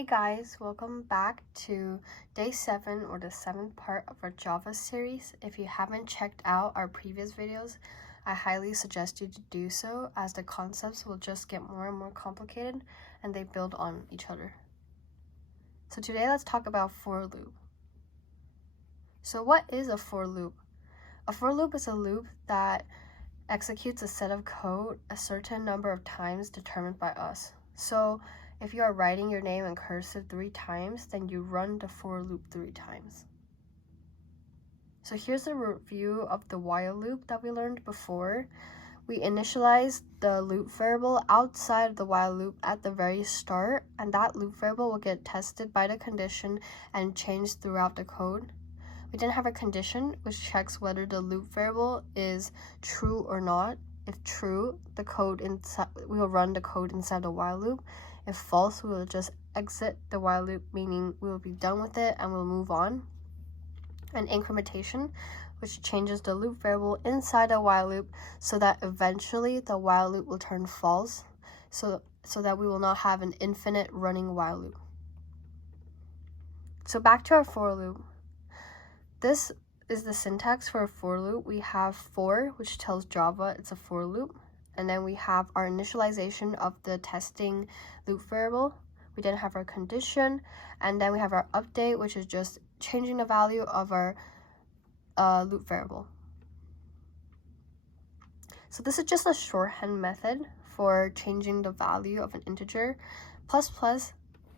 Hey guys, welcome back to day 7 or the 7th part of our Java series. If you haven't checked out our previous videos, I highly suggest you to do so, as the concepts will just get more and more complicated and they build on each other. So today let's talk about for loop. So what is a for loop? A for loop is a loop that executes a set of code a certain number of times determined by us. So if you are writing your name in cursive 3 times, then you run the for loop 3 times. So here's a review of the while loop that we learned before. We initialize the loop variable outside of the while loop at the very start, and that loop variable will get tested by the condition and changed throughout the code. We then have a condition which checks whether the loop variable is true or not. If true, we will run the code inside the while loop. If false, we will just exit the while loop, meaning we will be done with it and we'll move on. And incrementation, which changes the loop variable inside the while loop so that eventually the while loop will turn false, so that we will not have an infinite running while loop. So back to our for loop. This is the syntax for a for loop. We have for, which tells Java it's a for loop. And then we have our initialization of the testing loop variable. We then have our condition, and then we have our update, which is just changing the value of our loop variable. So this is just a shorthand method for changing the value of an integer. Plus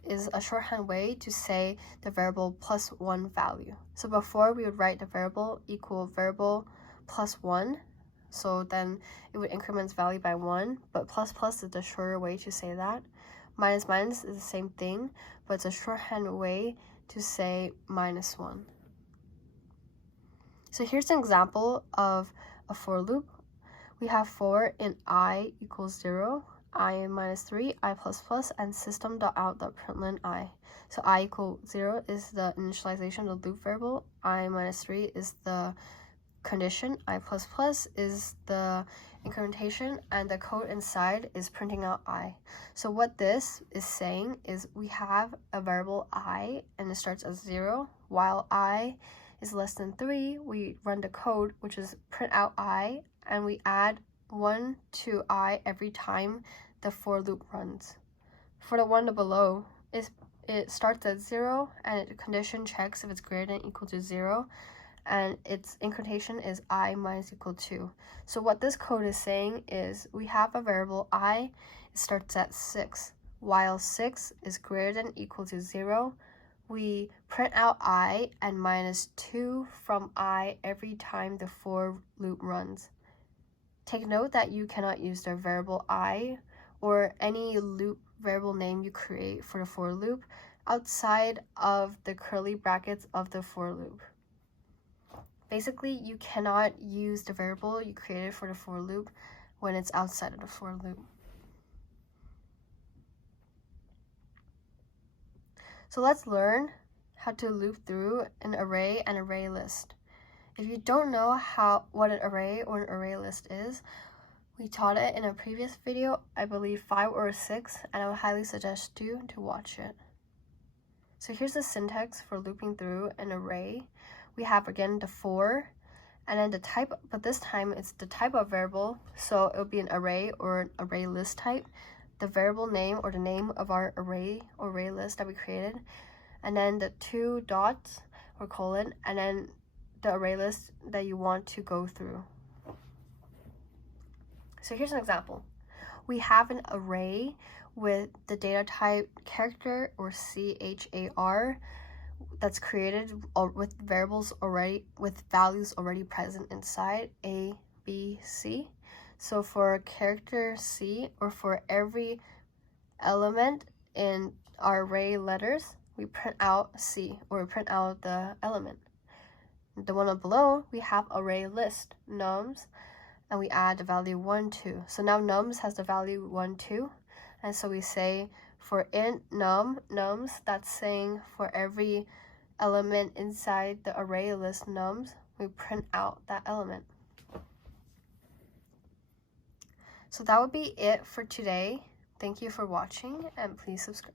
is a shorthand way to say the variable +1 value. So before we would write the variable equal variable +1. So then it would increment its value by 1, but plus is the shorter way to say that. Minus is the same thing, but it's a shorthand way to say -1. So here's an example of a for loop. We have for in I equals 0, I minus 3, I plus, and system.out.println I. So I equal 0 is the initialization of the loop variable, I minus 3 is the condition, I plus is the incrementation, and the code inside is printing out I. So what this is saying is we have a variable I and it starts at 0. While I is less than 3, we run the code, which is print out I, and we add 1 to I every time the for loop runs. For the one below, it starts at 0 and the condition checks if it's greater than or equal to 0. And its incrementation is I minus equal 2. So what this code is saying is we have a variable I, it starts at 6. While 6 is greater than or equal to 0, we print out I and minus 2 from I every time the for loop runs. Take note that you cannot use the variable I or any loop variable name you create for the for loop outside of the curly brackets of the for loop. Basically, you cannot use the variable you created for the for loop when it's outside of the for loop. So let's learn how to loop through an array and array list. If you don't know what an array or an array list is, we taught it in a previous video, I believe 5 or 6, and I would highly suggest you to watch it. So here's the syntax for looping through an array. We have again the for, and then the type, but this time it's the type of variable, so it will be an array or an array list type, the variable name or the name of our array or array list that we created, and then the 2 dots or colon, and then the array list that you want to go through. So here's an example. We have an array with the data type character or char that's created with values already present inside A, B, C. So for character C, or for every element in our array letters, we print out C, or we print out the element. The one below, we have array list nums, and we add the value 1, 2. So now nums has the value 1, 2, and so we say for int nums, that's saying for every element inside the array list nums, we print out that element. So that would be it for today. Thank you for watching, and please subscribe.